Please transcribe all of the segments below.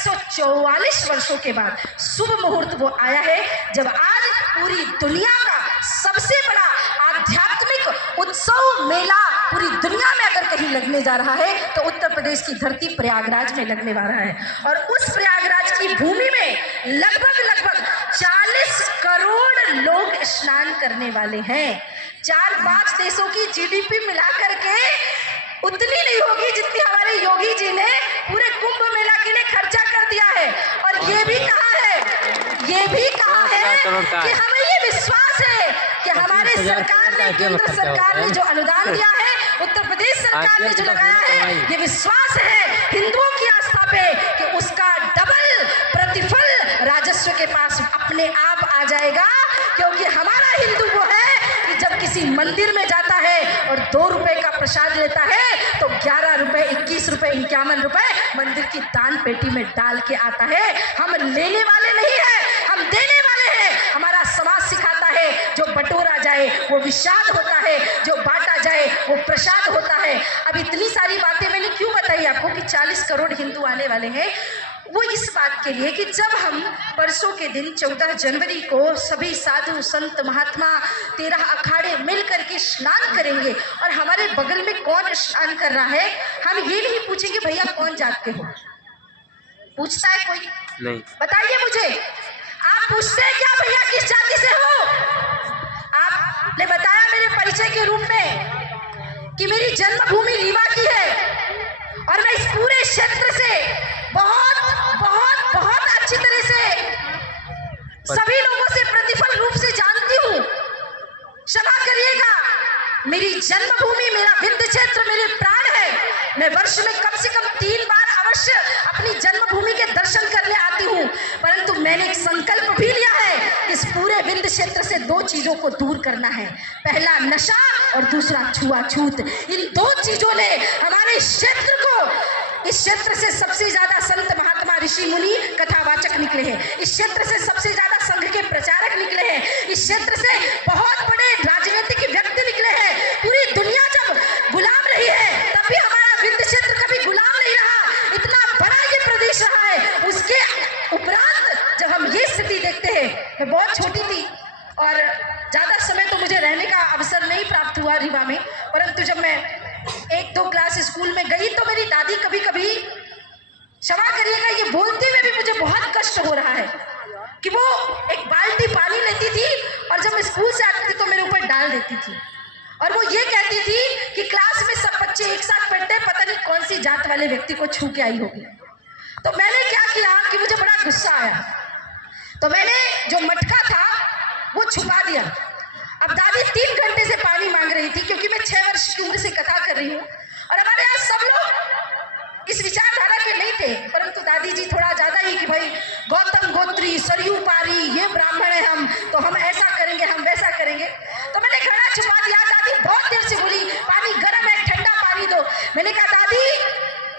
144 वर्षों के बाद शुभ मुहूर्त वो आया है जब आज पूरी दुनिया का सबसे बड़ा आध्यात्मिक उत्सव मेला पूरी दुनिया में अगर कहीं लगने जा रहा है तो उत्तर प्रदेश की धरती प्रयागराज में लगने वाला है। और उस प्रयागराज की भूमि में लगभग 40 करोड़ लोग स्नान करने वाले हैं। 4-5 देशों की जीडीपी मिलाकर के उतनी नहीं होगी जितनी हमारे योगी जी ने पूरे कुंभ मेला के लिए खर्चा कर दिया है। और ये भी कहा है कि हमें ये विश्वास है कि हमारे सरकार ने, केंद्र सरकार ने जो अनुदान दिया है, उत्तर प्रदेश सरकार ने जो लगाया है, ये विश्वास है हिंदुओं की आस्था पे कि उसका डबल प्रतिफल राजस्व के पास अपने आप आ जाएगा। क्योंकि हमारा हिंदू वो है कि जब किसी मंदिर में जाता है और 2 रुपए का प्रसाद लेता है तो 11 रुपए, 21 रुपए, 51 रुपए मंदिर की दान पेटी में डाल के आता है। हम लेने वाले नहीं है, हम देने वाले हैं। हमारा समाज सिखाता है जो बटोरा जाए वो विषाद होता है, जो बांटा जाए वो प्रसाद होता है। अब इतनी सारी बातें मैंने क्यों बताई आपको कि 40 करोड़ हिंदू आने वाले हैं, वो इस बात के लिए कि जब हम परसों के दिन 14 जनवरी को सभी साधु संत महात्मा 13 अखाड़े मिल करके स्नान करेंगे और हमारे बगल में कौन स्नान कर रहा है, हम ये नहीं पूछेंगे भैया कौन जात के हो। पूछता है कोई? नहीं। बताइए मुझे, आप पूछते हैं क्या भैया किस जाति से हो? आपने बताया मेरे परिचय के रूप में कि मेरी जन्मभूमि रीवा की है और मैं इस पूरे क्षेत्र से बहुत अच्छी तरह से सभी लोगों से प्रतिफल रूप से जानती हूँ। क्षमा करिएगा, मेरी जन्मभूमि, मेरा विंध्य क्षेत्र मेरे प्राण है। मैं वर्ष में कम से कम 3 बार अवश्य अपनी जन्मभूमि के दर्शन करने आती हूँ। परंतु मैंने एक संकल्प भी लिया है, इस पूरे विंध्य क्षेत्र से 2 चीजों को दूर करना है। पहला नशा और दूसरा छुआछूत। इन 2 चीजों ने हमारे क्षेत्र को, इस क्षेत्र से सबसे ज्यादा संत महात्मा ऋषि मुनि कथावाचक निकले हैं, इस क्षेत्र से सबसे ज्यादा संघ के प्रचारक निकले हैं, इस क्षेत्र से बहुत बड़े राजनीतिक व्यक्ति निकले हैं। पूरी दुनिया जब गुलाम रही है तब भी हमारा विंध्य क्षेत्र कभी गुलाम नहीं रहा। इतना बड़ा ये प्रदेश रहा है। उसके उपरांत जब हम ये स्थिति देखते हैं, मैं बहुत छोटी थी और ज्यादा समय तो मुझे रहने का अवसर नहीं प्राप्त हुआ रीवा में, परंतु जब मैं 1-2 क्लास स्कूल में गई तो मेरी दादी कभी कभी, क्षमा करिएगा ये बोलते हुए भी मुझे बहुत कष्ट हो रहा है, कि वो एक बाल्टी पानी लेती थी और जब मैं स्कूल से आती थी तो मेरे ऊपर डाल देती थी और वो ये कहती थी कि क्लास में सब बच्चे एक साथ बैठे, पता नहीं कौन सी जात वाले व्यक्ति को छू के आई होगी। तो मैंने क्या किया कि मुझे बड़ा गुस्सा आया, तो मैंने जो मटका था वो छुपा दिया। अब दादी 3 घंटे से पानी मांग रही थी, क्योंकि मैं 6 वर्ष की उम्र से कथा कर रही हूँ और हमारे यहाँ सब लोग इस विचारधारा के नहीं थे, परंतु दादी जी थोड़ा ज्यादा ही कि भाई गौतम गोत्री, सरयू पारी, ये ब्राह्मण है हम, तो हम ऐसा करेंगे, हम वैसा करेंगे। तो मैंने घड़ा छुपा दिया। दादी बहुत देर से बोली पानी गर्म है, ठंडा पानी दो। मैंने कहा दादी,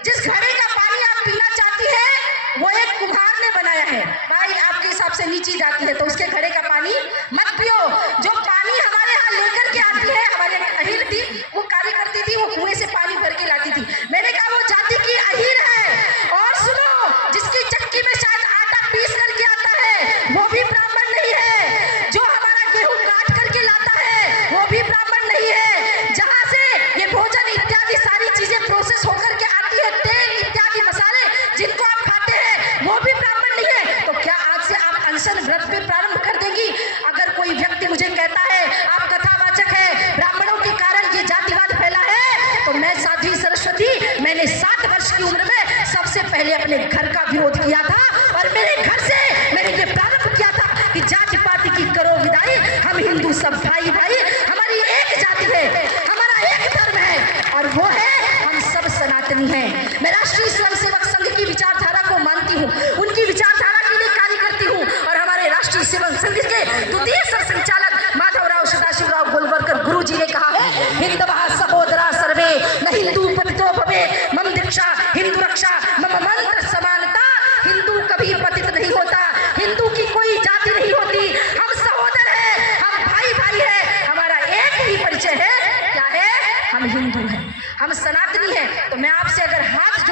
जिस घड़े का पानी आप पीना चाहती है वो एक कुम्हार ने बनाया है, भाई आपके हिसाब से नीची जाती है तो उसके घड़े का पानी मत पियो। जो पानी हमारे यहाँ लेकर के आती है, हमारे अहिर थी, वो कार्य करती थी, वो कुएं से पानी भर के लाती थी। मैंने कहा वो जाति की अहिर है। और सुनो, जिसकी चक्की में शायद आटा पीस करके आता है वो भी ब्राह्मण नहीं है, जो हमारा गेहूं काट करके लाता है वो भी ब्राह्मण नहीं है, जहाँ से ये भोजन इत्यादि सारी चीजें प्रोसेस होकर के आती है, तेल इत्यादि मसाले जिनको आप खाते हैं वो भी ब्राह्मण नहीं है। तो क्या आज से आप अनशन व्रत पे प्रारंभ कर देंगी? अगर कोई व्यक्ति मुझे कहता है आप कथावाचक है, ब्राह्मणों के कारण ये जातिवाद फैला है, तो मैं साध्वी सरस्वती, मैंने 7 वर्ष की उम्र में सबसे पहले अपने घर का विरोध किया था और मेरे घर से मैंने ये प्रारंभ किया था कि जाति पाति की करो विदाई, हम हिंदू सब भाई भाई, हमारी एक जाति है, हमारा एक धर्म है और वो है हम सब सनातनी हैं। मैं राष्ट्रीय स्वयंसेवक संघ की विचारधारा को मानती हूँ, उनकी विचारधारा के लिए कार्य करती हूँ और हमारे राष्ट्रीय सेवक संघ के द्वितीय सरसंचालक माधवराव सदाशिवराव गोलवलकर गुरु जी ने कहा है, हिंदवः सहोदरा सर्वे न हिंदू पतितो भवेत्, मम दीक्षा हिंदू रक्षा मम मंत्र समानता। हिंदू कभी पतित नहीं होते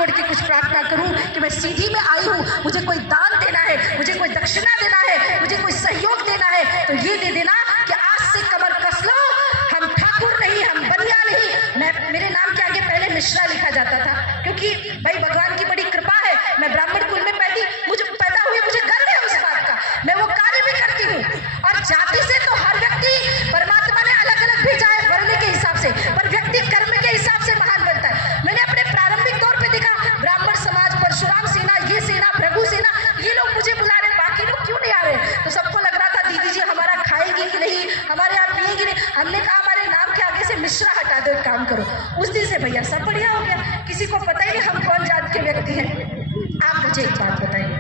जोड़ के कुछ प्रार्थना करूं कि मैं सीधी में आई हूं, मुझे कोई दान देना है, मुझे कोई दक्षिणा देना है, मुझे कोई सहयोग देना है, तो ये दे देना कि आज से कमर कस लो, हम ठाकुर नहीं, हम बनिया नहीं। मेरे नाम के आगे पहले मिश्रा लिखा जाता था, क्योंकि भाई भगवान की बड़ी कृपा है, मैं ब्राह्मण कुल में पैदा हुई, मुझे गर्व है उस बात का, मैं वो कार्य भी करती हूँ। और जाति से तो हर व्यक्ति परमात्मा ने अलग अलग भेजा है वर्ण के हिसाब से, पर व्यक्ति कर्म के हिसाब से महान बनता है। मैंने अपने प्रारंभिक दौर पे देखा, ब्राह्मण समाज, परशुराम सेना, ये सेना, भृगु सेना, ये लोग मुझे बुला रहे, बाकी लोग क्यों नहीं आ रहे? तो सबको लग रहा था दीदी जी हमारा खाएगी कि नहीं, हमारे यहाँ पिएगी नहीं। हमने कहा हमारे नाम के आगे से मिश्रा हटा दो, एक काम करो। उस दिन से भैया सब बढ़िया हो गया, किसी को पता ही नहीं हम कौन जात के व्यक्ति हैं। आप मुझे एक बात बताइए,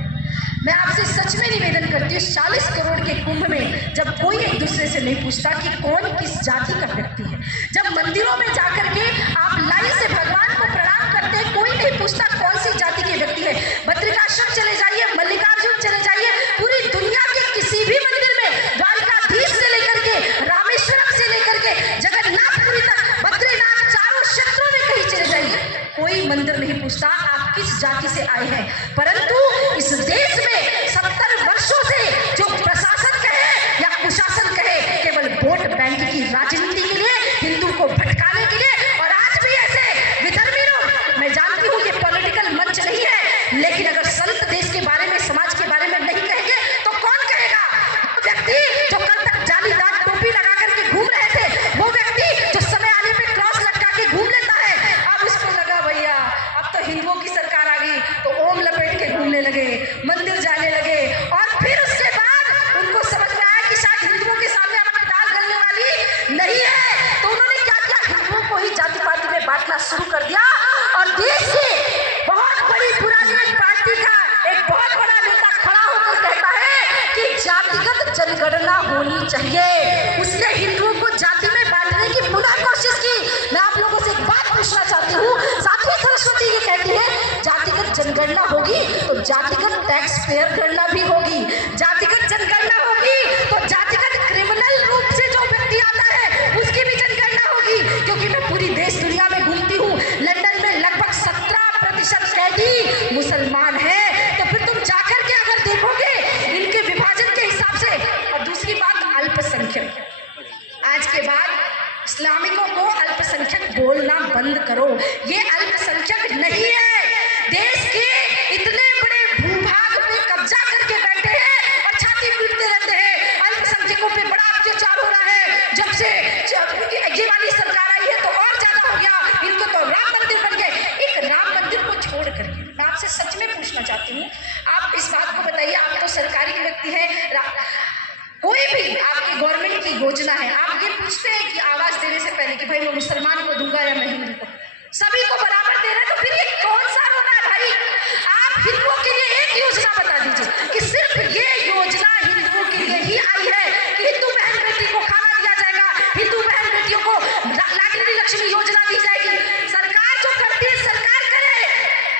मैं आपसे सच में निवेदन करती हूँ, 40 करोड़ के कुंभ में जब कोई एक दूसरे से नहीं पूछता कि कौन किस जाति का व्यक्ति है, जब मंदिरों में जाकर के आप लाइन से भगवान को प्रणाम करते हैं, कोई नहीं पूछता कौन सी जाति के व्यक्ति है। बद्रिकाश्रम चले जाइए, मल्लिकार्जुन चले जाइए, पूरी दुनिया के किसी भी मंदिर में, द्वारकाधीश से लेकर के रामेश्वरम से लेकर के जगन्नाथपुरी तक, बद्रीनाथ, चारों क्षेत्रों में कहीं चले जाइए, कोई मंदिर नहीं पूछता आप किस जाति से आए हैं। परंतु इस देश में 70 वर्षों से जो प्रशासन कहे या कुशासन कहे, केवल वोट बैंक की राजनीति के लिए, हिंदू को भटकाने के लिए, और आज भी ऐसे विधर्मी लोग, मैं जानती हूँ ये पॉलिटिकल मंच नहीं है, लेकिन अगर संत देश के बारे में, समाज के बारे में नहीं कहेंगे तो कौन कहेगा? व्यक्ति जो कल तक जालीदार टोपी लगा करके घूम रहे थे, वो व्यक्ति जो समय आने पे क्रॉस लटका के घूम लेता है, अब उसको लगा भैया अब तो हिंदुओं की सरकार आ गई, तो ओम लपेट के घूमने लगे, मंदिर जाने लगे, और फिर उसके बाद उनको समझ में आया कि शायद हिंदुओं के सामने हमारी दाल गलने वाली नहीं है, तो उन्होंने क्या किया, हिंदुओं को ही जाति पाति में बांटना शुरू कर दिया। और देश से बहुत बड़ी पुरानी पार्टी का एक बहुत बड़ा नेता खड़ा होकर कहता है कि जातिगत जनगणना होनी चाहिए। उसने हिंदुओं को जाति में बांटने की पुनः कोशिश की। मैं आप लोगों से एक बात पूछना चाहती हूँ, साध्वी सरस्वती ये कहती है जातिगत जनगणना होगी तो जातिगत टैक्स पेयर गणना भी होगी, जातिगत जनगणना होगी तो जातिगत क्रिमिनल रूप से जो व्यक्ति आता है उसकी भी जनगणना होगी। क्योंकि मैं पूरी देश दुनिया में घूमती हूँ, लंदन में लगभग 17% कैदी मुसलमान हैं, तो फिर तुम जाकर के अगर देखोगे इनके विभाजन के हिसाब से। और दूसरी बात, अल्पसंख्यक, आज के बाद इस्लामिकों को अल्पसंख्यक बोलना बंद करो, ये अल्पसंख्यक नहीं है। देश के इतने बड़े भूभाग पे कब्जा करके बैठे हैं और छाती पीटते रहते हैं, अल्पसंख्यकों पे बड़ा अत्याचार हो रहा है, जब से ये वाली सरकार आई है तो और ज्यादा हो गया, इनको तो राम मंदिर बन गए। एक राम मंदिर को छोड़ करके मैं आपसे सच में पूछना चाहती हूँ, आप इस बात को बताइए, आप तो सरकारी व्यक्ति हैं, कोई भी आपकी गवर्नमेंट की योजना है, आप ये पूछते हैं कि आवाज देने से पहले कि भाई मैं मुसलमान को दूंगा या मैं हिंदू को, सभी को बराबर दे रहे हैं, तो फिर ये कौन सा रोना है भाई? आप हिंदुओं के लिए एक योजना बता दीजिए कि सिर्फ ये योजना हिंदुओं के लिए ही आई है कि हिंदू बहन बेटी को खाना दिया जाएगा, हिंदू बहन बेटियों को लाडली लक्ष्मी योजना दी जाएगी। सरकार जो करती है सरकार करे,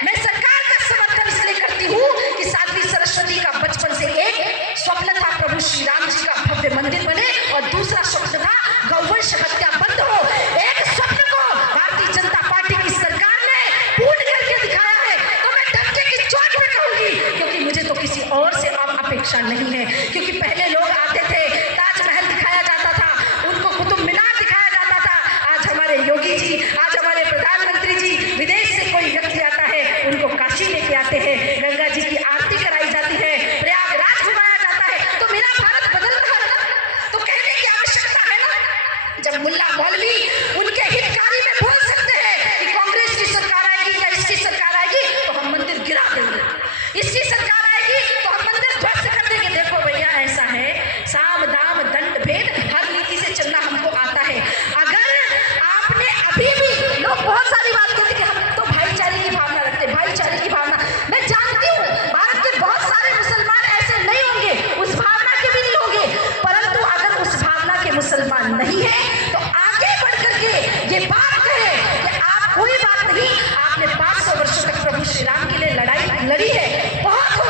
मैं सरकार का समर्थन इसलिए करती हूँ कि साध्वी सरस्वती का बचपन से एक स्वप्न था प्रभु श्री राम जी का भव्य मंदिर बने, और दूसरा स्वप्न था गौवंश हत्या बंद हो। एक स्वप्न को भारतीय जनता पार्टी की सरकार ने पूर्ण करके दिखाया है, तो मैं डंके की चोट में कहूंगी, क्योंकि मुझे तो किसी और से अब अपेक्षा नहीं है। क्योंकि पहले लोग आते थे, ताजमहल दिखाया जाता था, उनको कुतुब मीनार दिखाया जाता था, आज हमारे योगी जी, आज हमारे प्रधानमंत्री जी, विदेश से कोई व्यक्ति आता है उनको काशी लेके आते हैं, गंगा जी की आरती कराई जाती है, प्रयागराज घुमाया जाता है, तो मेरा भारत बदल रहा है ना, तो कहने की आवश्यकता है ना। जब मुल्ला मौलवी उनके हितकारी में बोल सकते हैं कि कांग्रेस की सरकार आएगी या इसकी सरकार आएगी तो हम मंदिर गिरा देंगे, इसकी सरकार आएगी तो हम मंदिर ध्वस्त कर देंगे। देखो भैया ऐसा है, साम दाम दंड भेद हर नीति से चलना हमको आता है। अगर आपने अभी भी, लोग बहुत सारी बात कहते कि हम तो भाईचारे की भावना रखते, भाईचारे की भावना, मैं जानती हूँ भारत के बहुत सारे मुसलमान ऐसे नहीं होंगे, उस भावना के भी नहीं होंगे, परंतु अगर उस भावना के मुसलमान नहीं है तो आगे बढ़ करके ये बात कहे कि आप कोई बात नहीं, आपने 500 वर्षों तक प्रभु श्री राम के लिए लड़ाई लड़ी है, बहुत हो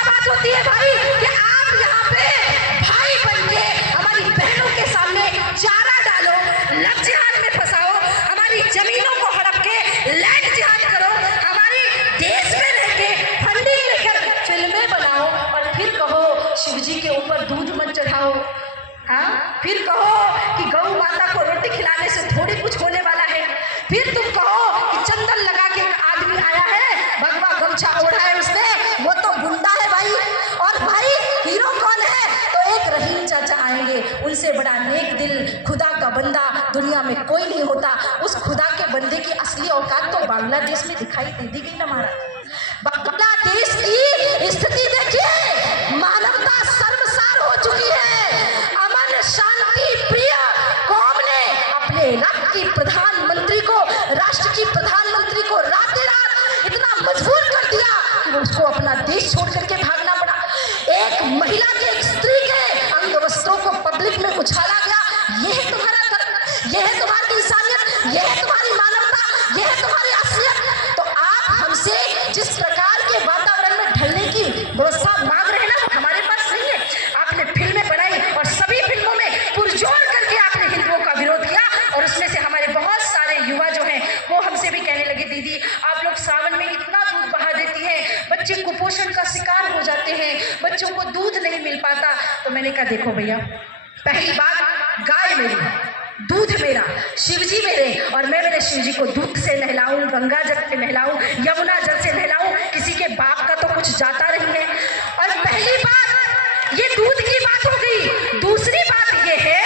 क्या बात होती है भाई कि आप यहाँ पे भाई बन के हमारी बहनों के सामने चारा डालो, लव जिहाद में फंसाओ, हमारी जमीनों को हड़प के लैंड जिहाद करो, हमारी देश में रह के फंडिंग लेकर फिल्में बनाओ और फिर कहो शिव जी के ऊपर दूध मत चढ़ाओ। हाँ, फिर कहो कि गौ माता को रोटी खिलाने से थोड़ी कुछ होने वाला है। फिर तुम कहो कि चंदन लगा के एक आदमी आया है, भगवा गमछा ओढ़ा है उसने, वो तो गुंडा है भाई। और भाई हीरो कौन है? तो एक रहीम चाचा आएंगे, उनसे बड़ा नेक दिल खुदा का बंदा दुनिया में कोई नहीं होता। उस खुदा के बंदे की असली औकात तो बांग्लादेश में दिखाई दे दी गई ना महाराज। बांग्लादेश की स्थिति देखिए, मानवता शर्मसार हो चुकी है। अमन शांति प्रिय कौम ने अपने राष्ट्र की प्रधानमंत्री को रातें रात इतना मजबूर कर दिया कि उसको अपना देश छोड़ करके भागना पड़ा। एक महिला के, एक स्त्री के अंग वस्त्रों को पब्लिक में उछाला गया। यह है तुम्हारा धर्म, यह है तुम्हारी इंसानियत, यह है तुम्हारी मानवता, यह है तुम्हारी असलियत। तो आप हमसे जिस प्रकार के वातावरण में ढलने की व्यवस्था मांग रहे हैं ना, वो हमारे पास नहीं है। आपने फिल्में बनाई और सभी फिल्मों में पुरजोर करके आपने हिंदुओं का विरोध किया और उसमें से हमारे बहुत सारे युवा जो हैं वो हमसे भी कहने लगे, दीदी आप लोग सावन में इतना दूध बहा देती हैं, बच्चे कुपोषण का शिकार हो जाते हैं, बच्चों को दूध नहीं मिल पाता। तो मैंने कहा देखो भैया, पहली बात गाय मेरी, दूध मेरा, शिवजी मेरे, और मैं मेरे शिवजी को दूध से नहलाऊं, गंगा जल से नहलाऊं, यमुना जल से नहलाऊं, किसी के बाप का तो कुछ जाता नहीं है। और पहली बात ये दूध की बात हो गई। दूसरी बात ये है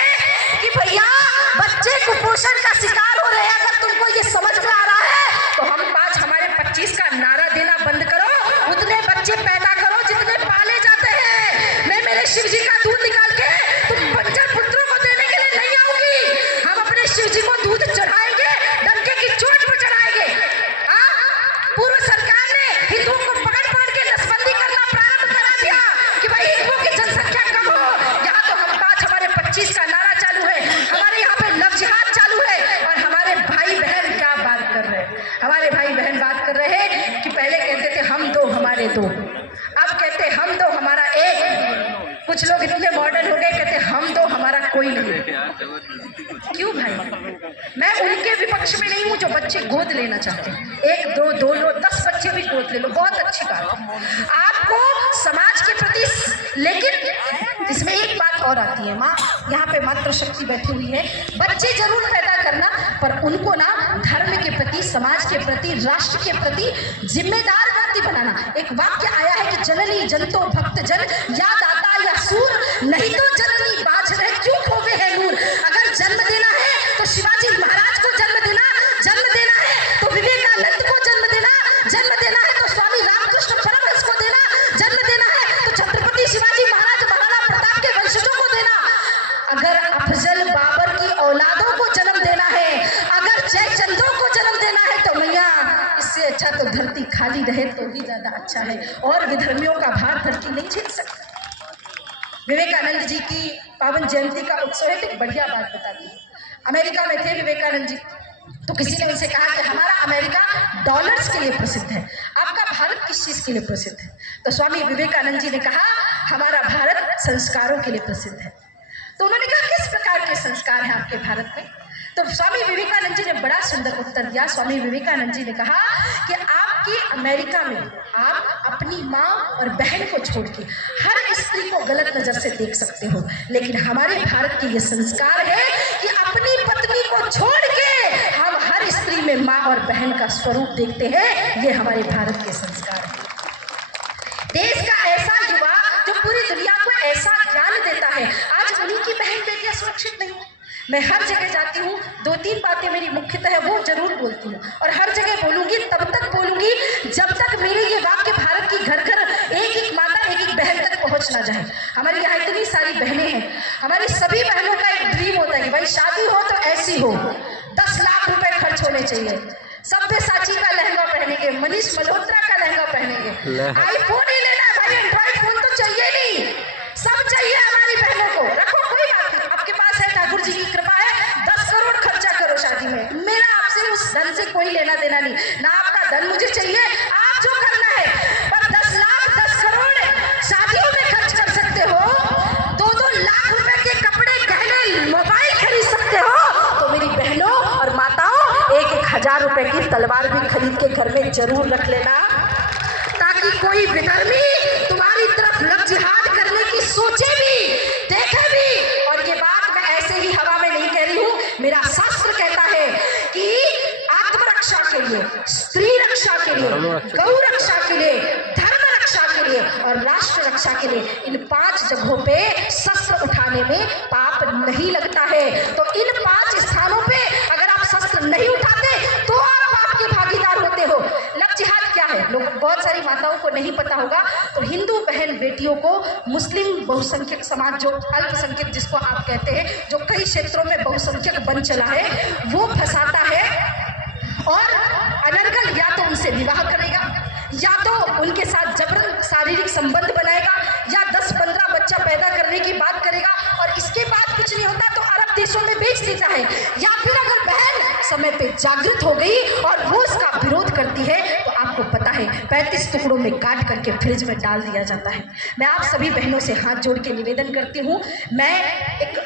कि भैया बच्चे कुपोषण का शिकार हो रहे हैं। अगर तुमको ये समझ में आ रहा है तो हम 5 हमारे 25 का नारा देना बंद करो, उतने बच्चे पैदा करो जितने पाले जाते हैं। मैं मेरे शिवजी का दूध निकाल के तुम बंजर पुत्रों को देने के लिए नहीं आऊंगी। हम अपने शिवजी को दूध चढ़ाएंगे, डंके की चोट पर चढ़ाएंगे। पूर्व सरकार ने हिंदुओं को पकड़ पकड़ के नसबंदी करना प्रारंभ करा दिया कि भाई हिंदुओं की जनसंख्या कम हो। यहाँ तो हम 5 हमारे 25 का नारा चालू है, हमारे यहाँ पे लव जिहाद चालू है। और हमारे भाई बहन क्या बात कर रहे हैं, हमारे भाई बहन बात कर रहे हैं कि पहले कहते थे हम 2 हमारे 2, अब कहते हम 2 हमारा 1। कुछ लोग इतने मॉडर्न हो गए, कहते हम 2 हमारा कोई नहीं। क्यों भाई? मैं उनके विपक्ष में नहीं हूँ जो बच्चे गोद लेना चाहते हैं। 1 2 2 लो, 10 बच्चे भी गोद ले लो, बहुत अच्छी बात है आपको समाज के प्रति। लेकिन इसमें एक बात और आती है, माँ यहाँ पे मातृशक्ति बैठी हुई है, बच्चे जरूर पैदा करना, पर उनको ना धर्म के प्रति, समाज के प्रति, राष्ट्र के प्रति जिम्मेदार व्यक्ति बनाना। एक वाक्य आया है कि जननी जनतो भक्त जन याद आता या सूर, नहीं तो जननी बाज रहे क्यों खोवे है नूर। अगर जन्म देना है तो शिवाजी महाराज को जन्म देना है तो विवेकानंद को जन्म देना है तो स्वामी रामकृष्ण परमहंस को जन्म देना है तो छत्रपति शिवाजी महाराज, महाराणा प्रताप के वंशजों को देना। अगर अफजल बाबर की औलादों को जन्म देना है, अगर जयचंदों को जन्म देना है तो मैया इससे अच्छा तो धरती खाली रहे तो ही ज्यादा अच्छा है। और विधर्मियों का भार धरती नहीं झेल सकती। विवेकानंद जी की पावन जयंती का उत्सव है, तो एक बढ़िया बात बताती हूँ। अमेरिका में थे विवेकानंद जी, तो किसी ने उनसे कहा कि हमारा अमेरिका डॉलर्स के लिए प्रसिद्ध है, आपका भारत किस चीज़ के लिए प्रसिद्ध है? तो स्वामी विवेकानंद जी ने कहा हमारा भारत संस्कारों के लिए प्रसिद्ध है। तो उन्होंने कहा किस प्रकार के संस्कार हैं आपके भारत में? तो स्वामी विवेकानंद जी ने बड़ा सुंदर उत्तर दिया। स्वामी विवेकानंद जी ने कहा कि आपके अमेरिका में आप अपनी माँ और बहन को छोड़ के हर स्त्री को गलत नजर से देख सकते हो, लेकिन हमारे भारत के ये संस्कार है कि अपनी पत्नी को छोड़ के हम हर स्त्री में माँ और बहन का स्वरूप देखते हैं। ये हमारे भारत के संस्कार है। देश का ऐसा युवा जो पूरी दुनिया को ऐसा ज्ञान देता है, आज उन्हीं की बहन बेटियां सुरक्षित नहीं। मैं हर जगह जाती हूँ, 2-3 बातें मेरी मुख्यतः है वो जरूर बोलती हूँ, और हर जगह बोलूँगी, तब तक बोलूँगी जब तक मेरे ये वाक्य भारत की घर घर एक एक माता, एक एक बहन तक पहुँच ना जाए। हमारे यहाँ इतनी सारी बहनें हैं, हमारी सभी बहनों का एक ड्रीम होता है कि भाई शादी हो तो ऐसी हो, 10 लाख रुपए खर्च होने चाहिए, सब्यसाची का लहंगा पहनेंगे, मनीष मल्होत्रा का लहंगा पहनेंगे, आईफोन ही लेना है भाई, एंड्रॉइड फोन तो चाहिए नहीं, सब चाहिए हमारी बहनों को। रखो कोई बात नहीं, आपके पास है, ठाकुर जी की कृपा है, 10 करोड़ खर्चा करो शादी में, मेरा आपसे उस धन से कोई लेना देना नहीं, ना आपका धन मुझे चाहिए, आप जो करना है, पर 10 लाख 10 करोड़ तलवार भी खरीद के घर में जरूर रख लेना, ताकि कोई विधर्मी तुम्हारी तरफ लग जिहाद करने की सोचे भी, देखे भी। और ये बात मैं ऐसे ही हवा में नहीं कह रही हूँ, मेरा शास्त्र कहता है कि आत्मरक्षा के लिए, स्त्री रक्षा के लिए, गौ रक्षा के लिए, धर्म रक्षा के लिए और राष्ट्र रक्षा के लिए इन 5 जगहों पे शस्त्र उठाने में पाप नहीं लगता है। तो इन 5 स्थानों पे अगर आप शस्त्र नहीं उठाते तो आप पाप के भागीदार होते हो। लव जिहाद क्या है, लोग बहुत सारी माताओं को नहीं पता होगा। तो हिंदू बहन बेटियों को मुस्लिम बहुसंख्यक समाज, जो अल्पसंख्यक जिसको आप कहते हैं, जो कई क्षेत्रों में बहुसंख्यक बन चला है, वो फंसाता है और अनर्गल या तो उनसे विवाह करेगा, या तो उनके साथ जबरन शारीरिक संबंध बनाएगा, या 10-15 बच्चा पैदा करने की बात करेगा और इसके बाद कुछ नहीं होता तो अरब देशों में बेच देता है। या फिर अगर बहन समय पे जागृत हो गई और वो उसका विरोध करती है तो आपको पता है 35 टुकड़ों में काट करके फ्रिज में डाल दिया जाता है। मैं आप सभी बहनों से हाथ जोड़ के निवेदन करती हूँ, मैं एक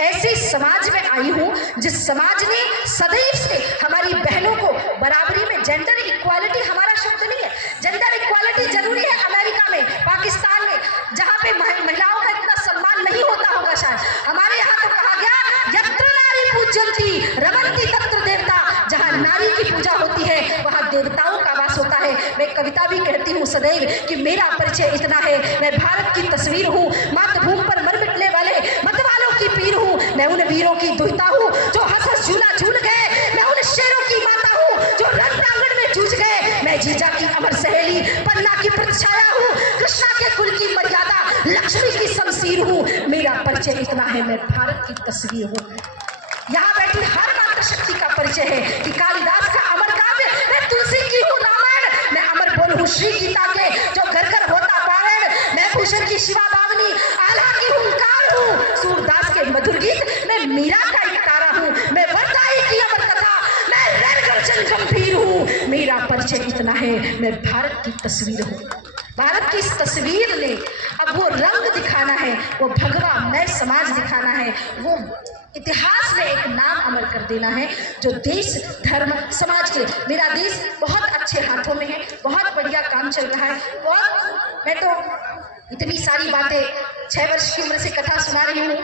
ऐसे समाज में आई हूँ जिस समाज ने सदैव से हमारी बहनों को बराबरी में, जेंडर इक्वालिटी हमारा शब्द नहीं है, जेंडर इक्वालिटी जरूरी है अमेरिका में, पाकिस्तान में, जहाँ पे महिलाओं का इतना सम्मान नहीं होता होगा शायद। हमारे यहाँ तो कहा गया यत्र नारी पूज्यन्ति रमन्ति तत्र देवता, जहाँ नारी की पूजा होती है वहाँ देवताओं का वास होता है। मैं कविता भी कहती हूँ सदैव कि मेरा परिचय इतना है, मैं भारत की तस्वीर हूँ, मातृभूमि पर मर मिटने वाले मतवालों की पीर हूँ, मैं उन वीरों की दुहिता हूँ जो हंस झूला झूल गए, मैं उन शेरों की माता हूँ जो रण प्रांगण में जूझ गए, मैं जीजा की अमर सहेली, पन्ना की प्रतिछाया हूँ, कृष्णा के कुल की मर्यादा, लक्ष्मी की शमशीर हूँ, मेरा परिचय इतना है, मैं भारत की तस्वीर हूँ। यहाँ बैठी हर मातृशक्ति का परिचय है कि कालिदास का अमर काव्य, मैं तुलसी की हूँ रामायण, मैं अमर बोल हूँ श्री गीता के जो घर घर होता पारायण, मैं भूषण की शिवा बावनी आला की हुंकार हूँ, सूरदास के मधुर गीत, मैं मीरा का एक तारा हूँ, मैं वरदाई की अमर कथा, मैं रणगर्जन गंभीर हूँ, मेरा परिचय इतना है, मैं भारत की तस्वीर हूँ। भारत की इस तस्वीर ने अब वो रंग दिखाना है, वो भगवा मैं समाज दिखाना है, वो इतिहास में एक नाम अमर कर देना है जो देश, धर्म, समाज के। मेरा देश बहुत अच्छे हाथों में है, बहुत बढ़िया काम चल रहा है। और मैं तो इतनी सारी बातें 6 वर्ष की उम्र से कथा सुना रही हूँ।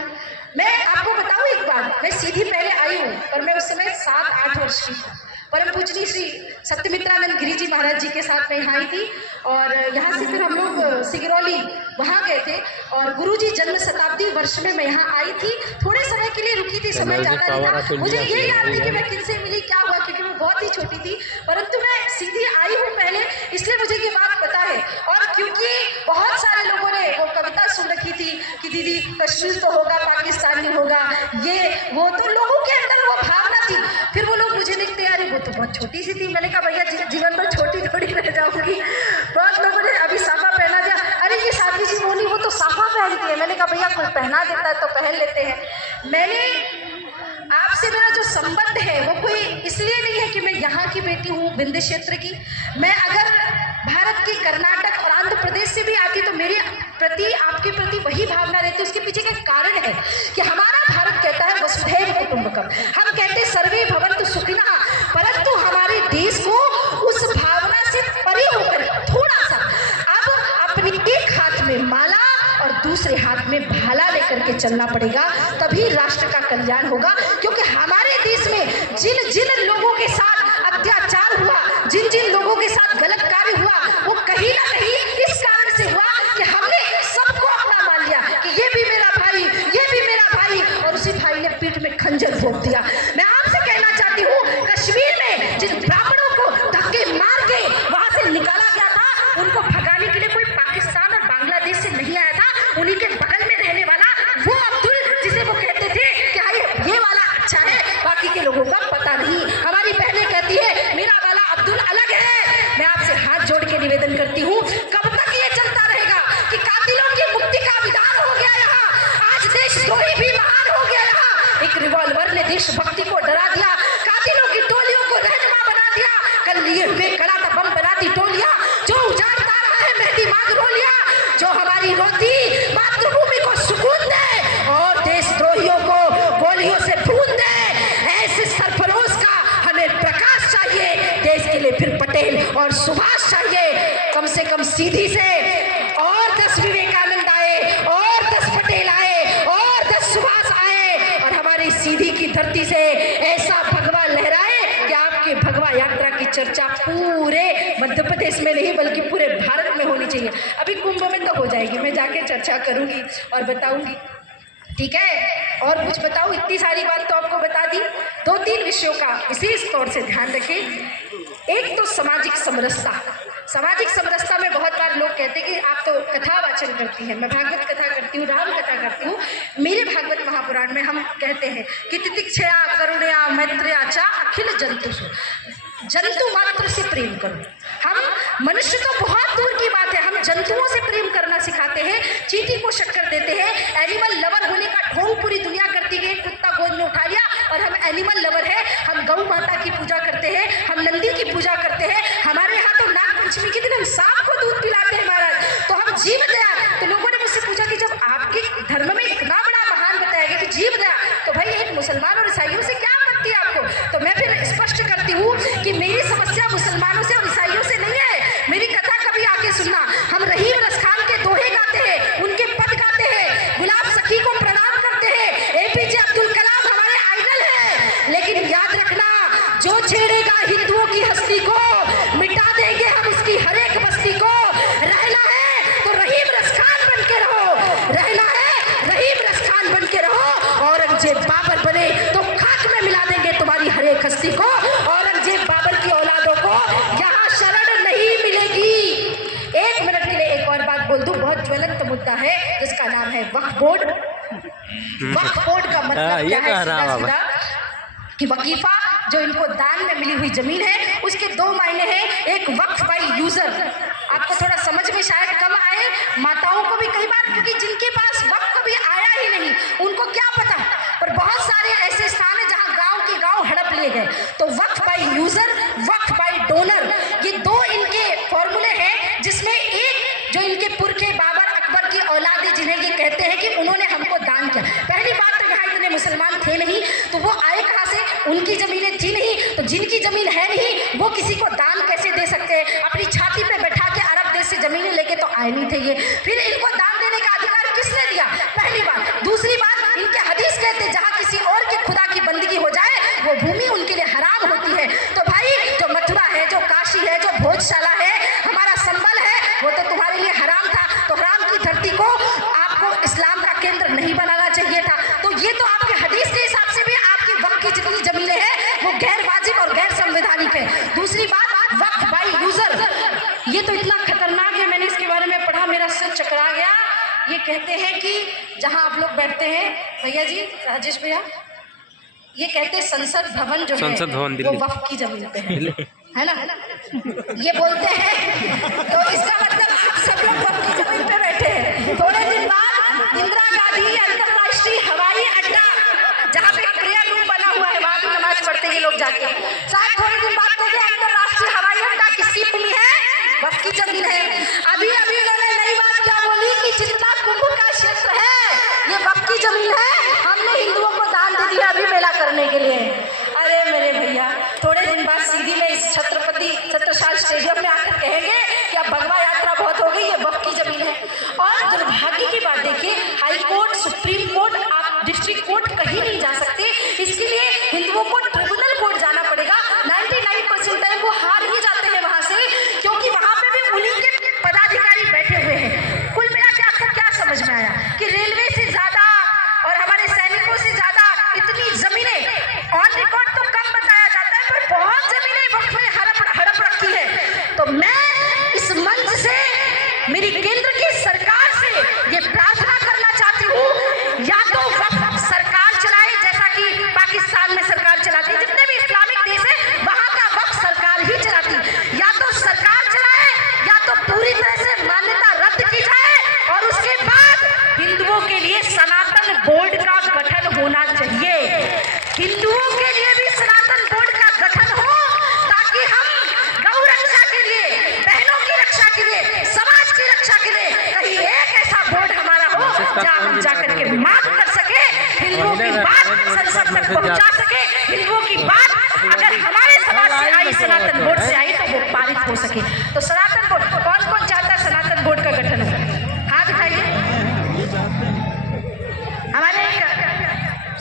मैं आपको बताऊँ एक बात, मैं सीधी पहले आई हूँ पर मैं उस समय 7-8 वर्ष की थी। परम पूजनीय श्री सत्यमित्रानंद गिरी जी महाराज जी के साथ मैं यहाँ आई थी और यहाँ से फिर हम लोग सिगरौली वहाँ गए थे और गुरुजी जन्म शताब्दी वर्ष में मैं यहाँ आई थी। थोड़े समय के लिए रुकी थी, समय ज़्यादा नहीं था, मुझे ये याद नहीं कि मैं किनसे मिली, क्या हुआ, क्योंकि मैं बहुत ही छोटी थी, परंतु मैं सीधी आई हूँ पहले, इसलिए मुझे ये बात पता है। और क्योंकि बहुत सारे लोगों ने वो कविता सुन रखी थी कि दीदी कश्मीर तो होगा, पाकिस्तानी होगा, ये वो, तो लोगों के अंदर वो भावना थी। फिर वो लोग मुझे लिखते यार वो तो बहुत छोटी सी थी। मैंने कहा भैया जीवन भर छोटी थोड़ी रह जाऊंगी। बहुत लोगों ने अभी साफा पहना दिया, अरे ये साथी जी बोली वो तो साफा पहनती है। मैंने कहा भैया कोई पहना देता है तो पहन लेते हैं। मैंने आपसे मेरा जो संबंध है वो कोई इसलिए नहीं है कि मैं यहाँ की बेटी हूँ, विंध्य क्षेत्र की। मैं अगर भारत के कर्नाटक और आंध्र प्रदेश से भी आती तो मेरे प्रति, आपके प्रति वही भावना रहती। उसके पीछे का कारण है कि हमारा भारत कहता है वसुधैव कुटुंबकम, हम कहते हैं सर्वे भवन्तु सुखिनः, परंतु हमारे देश को उस भावना से परे होकर थोड़ा सा अब अपने एक हाथ में माला और दूसरे हाथ में भाला लेकर के चलना पड़ेगा, तभी राष्ट्र का कल्याण होगा। क्योंकि हमारे देश में जिन जिन लोगों के साथ अत्याचार हुआ, जिन जिन लोगों के साथ गलत कार्य हुआ, वो कहीं ना कहीं इस कारण से हुआ कि हमने सबको अपना मान लिया कि ये भी मेरा भाई, ये भी मेरा भाई, और उसी भाई ने पीठ में खंजर भोंक दिया। मैं आपसे कहना चाहती हूँ, कश्मीर में जिन ब्राह्मणों को धक्के मार के वहां से निकाला गया था, उनको भगाने के लिए कोई पाकिस्तान और बांग्लादेश से नहीं आया था, उन्हीं के बगल में रहने वाला वो अब्दुल, जिसे वो कहते थे कि ये वाला अच्छा है, बाकी के लोगों का पता नहीं। हमारी बहनें कहती है मेरा वाला अब्दुल अलग है। मैं आपसे हाथ जोड़ के निवेदन करती हूँ, कब तक ये चलता रहेगा कि कातिलों की मुक्ति का विधान हो गया यहाँ, आज देशद्रोही भी महान हो गया यहाँ। एक रिवॉल्वर ने देशभक्ति को डरा दिया, कातिलों की टोलियों को रहनुमा बना दिया, कल लिए हुए कड़ा का बम बनाती टोलियां जो उजाड़ता रहा है मेहदी मांग रोलियां, जो हमारी रोती मातृभूमि को सुकून दे और देशद्रोहियों को गोलियों से भून दे। ऐसे सरफरोश का हमें प्रकाश चाहिए, तो हो जाएगी, मैं जाके चर्चा करूँगी और बताऊँगी, ठीक है। और कुछ बताऊँ, इतनी सारी बात तो आपको बता दी। 2-3 विषयों का विशेष तौर से ध्यान रखें। एक तो सामाजिक समरसता। सामाजिक समरसता में बहुत बार लोग कहते हैं कि आप तो कथा वाचन करती हैं, मैं भागवत कथा करती हूँ, राम कथा करती हूँ। मेरे भागवत महापुराण में हम कहते हैं कि तितिक्षया करुणया मैत्रेया चा अखिल जंतुषु, जंतु मात्र से प्रेम करो। हम मनुष्य तो बहुत दूर की बात है, हम जंतुओं से प्रेम करना सिखाते हैं, चींटी को शक्कर देते हैं। एनिमल लवर होने का ढोंग पूरी दुनिया करती है, कुत्ता गोद में उठा लिया और हम एनिमल लवर है। हम गौ माता की पूजा करते हैं, हम नंदी की पूजा करते हैं। हमारे यहाँ तो नाग पंचमी के दिन हम सांप को दूध पिलाते हैं महाराज। तो हम जीव दया, तो लोगों ने मुझसे पूछा कि जब आपके धर्म में इतना बड़ा महान बताया गया कि जीव दया, तो भाई एक मुसलमान और ईसाइयों से क्या आपत्ति है आपको? तो मैं फिर स्पष्ट करती हूँ कि मेरी समस्या मुसलमानों से और ईसाइयों से नहीं है। मेरी कथा कभी आके सुनना, हम रहीम रसखान के दोहे गाते हैं, उनके पद गाते हैं, गुलाब सखी को प्रणाम करते हैं, APJ अब्दुल कलाम हमारे आइडल हैं। लेकिन याद रखना, जो छेड़ेगा हिंदुओं की हस्ती को, मिटा देंगे हम उसकी हर एक बस्ती को। रहना है तो रहीम रसखान बन के रहो, रहना है रहीम रसखान बन के रहो। औरंगजेब बाबर बने तो खाक में मिला देंगे तुम्हारी हर एक हस्ती को। औरंगजेब बाबर की औलादों को यहाँ शरण नहीं मिलेगी। 1 मिनट के लिए एक और बात बोल दूं, बहुत ज्वलंत मुद्दा है जिसका नाम है वक्फ बोर्ड। वक्फ बोर्ड का मतलब क्या है? कि वकीफा जो इनको दान में मिली हुई जमीन है, उसके 2 मायने हैं। एक वक्फ बाई यूजर, आपको थोड़ा समझ में शायद कम आए, माताओं को भी कई बार, क्योंकि जिनके पास वक्फ कभी आया ही नहीं उनको क्या पता। पर बहुत सारे ऐसे स्थान हैं जहां गांव के गांव हड़प लिए गए। तो waqf by user, waqf by donor, ये 2 इनके फॉर्मूले हैं, जिसमें एक जो इनके पुरखे बाबर अकबर की औलादे जिन्हें ये कहते हैं कि उन्होंने हमको दान किया। पहली बात तो यहाँ इतने मुसलमान थे नहीं, तो वो आए कहाँ से? उनकी जमीनें थी नहीं, तो जिनकी जमीन है नहीं वो किसी को दान कैसे दे सकते हैं? अपनी छाती पे बैठा के अरब देश से जमीनें लेके तो आए नहीं थे ये। फिर इनको दान देने का अधिकार किसने दिया? पहली बात। दूसरी बात, इनके हदीस कहते हैं जहाँ किसी और के खुदा की बंदगी हो जाए वो भूमि उनके लिए हराम होती है। तो भाई जो मथुरा है, जो काशी है, जो भोजशाला है, हमारा संबल है, वो तो तुम्हारे लिए हराम था। तो हराम की धरती को आपको इस्लाम का केंद्र नहीं बनाना चाहिए था। तो ये तो आपके हदीस के हिसाब से भी आपकी वक्फ की जितनी जमीनें हैं वो गैर वाजिब और गैर संवैधानिक है। दूसरी बात, वक्फ बाई यूजर, ये तो इतना खतरनाक है, मैंने इसके बारे में पढ़ा, मेरा सिर चकरा गया। ये कहते हैं कि जहां आप लोग बैठते हैं, भैया जी, राजेश भैया, ये कहते हैं संसद भवन जो है वो वक्फ की जमीन पे है ना? ये बोलते हैं, तो इसका मतलब आप सब लोग वक्फ की जमीन पे बैठे हैं। थोड़े दिन बाद इंदिरा गांधी अंतरराष्ट्रीय हवाई अड्डा, जहाँ पे प्रेयर रूम बना हुआ है, वहाँ भी नमाज पढ़ते हैं लोग जाके। शायद थोड़े दिन बाद कहते हैं अंतरराष्ट्रीय हवाई अड्डा किसकी भूमि है? वक्फ की जमीन है। अभी अभी उन्होंने नई बात क्या बोली कि जितना कुंभ का क्षेत्र है ये वक्फ की जमीन है, हमने हिंदुओं को दान दे दिया अभी मेला करने के लिए। अरे मेरे भैया, थोड़े दिन बाद सीधी में इस छत्रसाल स्टेडियम में आकर कहेंगे कि अब भगवा यात्रा बहुत हो गई, ये वक्फ की जमीन है। और दुर्भाग्य की बात देखिए, हाई कोर्ट, सुप्रीम कोर्ट, आप डिस्ट्रिक्ट कोर्ट कहीं नहीं जा सकते। इसके लिए हिंदुओं को ट्रिब्यूनल कोर्ट जाना पड़ेगा। 99% टाइम वो हार ही जाते हैं वहां से, क्योंकि वहां पे भी उन्हीं के पदाधिकारी बैठे हुए हैं। कुल मिला के आपको क्या समझ में आया कि रेलवे से ज्यादा और हमारे सैनिकों से ज्यादा इतनी जमीनें ऑन रिकॉर्ड तो कम बताया जाता है, पर बहुत जमीनें वक्फ में हड़प रखी है। तो मैं इस मंच से मेरी केंद्र की सरकार से ये प्रार्थना करना चाहती हूँ, या तो वक्फ सरकार चलाए, जैसा कि पाकिस्तान में सरकार चलाती है, जितने भी इस्लामिक देश है वहां का वक्फ सरकार ही चलाती। या तो सरकार चलाए, या तो पूरी तरह से मान्यता रद्द की जाए, और उसके बाद हिंदुओं के लिए सनातन बोर्ड का गठन होना चाहिए। हिंदुओं के लिए भी सनातन बोर्ड का गठन हो, ताकि हम गौ रक्षा के लिए, बहनों की रक्षा के लिए, समाज की रक्षा के लिए कहीं एक ऐसा बोर्ड हमारा हो जहाँ हम जाकर के मांग कर सके, हिंदुओं की बात संसद तक पहुंचा सके। हिंदुओं की बात अगर हमारे समाज से आई, सनातन बोर्ड से आई, तो वो पारित हो सके। तो सनातन बोर्ड, कौन कौन चाहता है सनातन बोर्ड का गठन हो? हाथ उठाइए। हमारे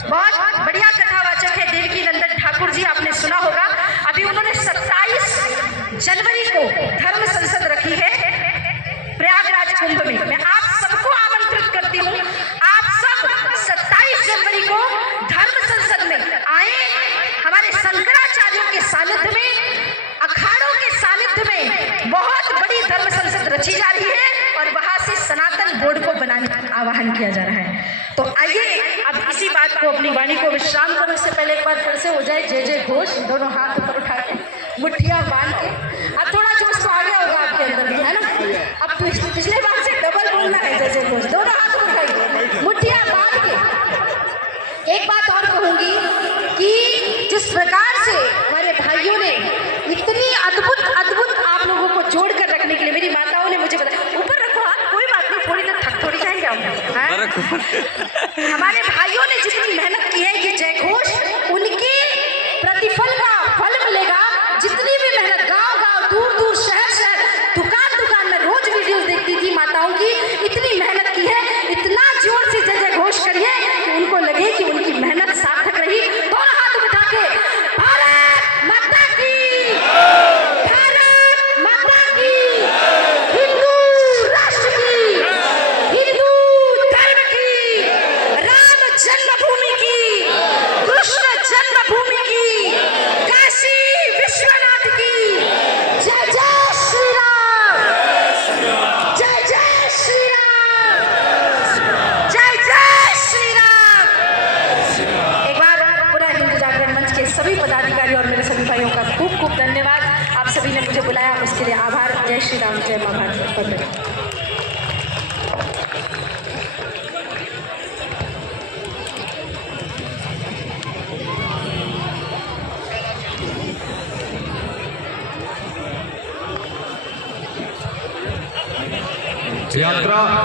बहुत बढ़िया कथावाचक है देवकी नंदन ठाकुर जी, आपने सुना होगा। अभी उन्होंने 27 जनवरी को धर्म संसद रखी है प्रयागराज कुंभ में। मैं बोर्ड को बनाने का आह्वान किया जा रहा है। तो आइए अब इसी बात को, अपनी वाणी को विश्राम करने से पहले एक बार फिर से हो जाए जय जय घोष, दोनों हाथ ऊपर उठा के, मुट्ठियां बांध के। अब थोड़ा जोश तो आ गया होगा आपके अंदर भी, है ना? अब पिछले बार से डबल बोलना है जय जय घोष, दोनों हाथ उठाइए, मुट्ठियां बांध के। एक बात और कहूंगी कि जिस प्रकार से हमारे भाइयों ने इतनी अद्भुत अद्भुत आप लोगों को जोड़ कर रखने के लिए, मेरी माताओं ने मुझे बताया, ऊपर रखो हाथ, कोई बात नहीं, थोड़ी देर थक थोड़ी जाएंगे हम। हमारे भाइयों ने जितनी मेहनत की है, ये जय घोष उनके प्रतिफल का फल मिलेगा। जितनी भी मेहनत, गांव गांव, दूर दूर, शहर शहर, दुकान दुकान में रोज वीडियोस देखती थी माताओं की, इतनी मेहनत की है। इतना जोर से जय जय घोष करिए कि उनको लगे कि उनकी मेहनत सार्थक रही। दोनों हाथ उठा के भारत माता की, भारत माता की, हिंदू राष्ट्र की, हिंदू धर्म की, राम जन्मभूमि की, कृष्ण जन्मभूमि की, काशी विश्वनाथ की, जय जय श्री राम, जय जय श्री राम, जय जय श्री राम। एक बार पूरा हिंदू जागरण मंच के सभी पदाधिकारी और मेरे सभी भाइयों का खूब खूब धन्यवाद। आप सभी ने मुझे बुलाया, उसके लिए आभार। जय श्री राम, जय मां भारत। यात्रा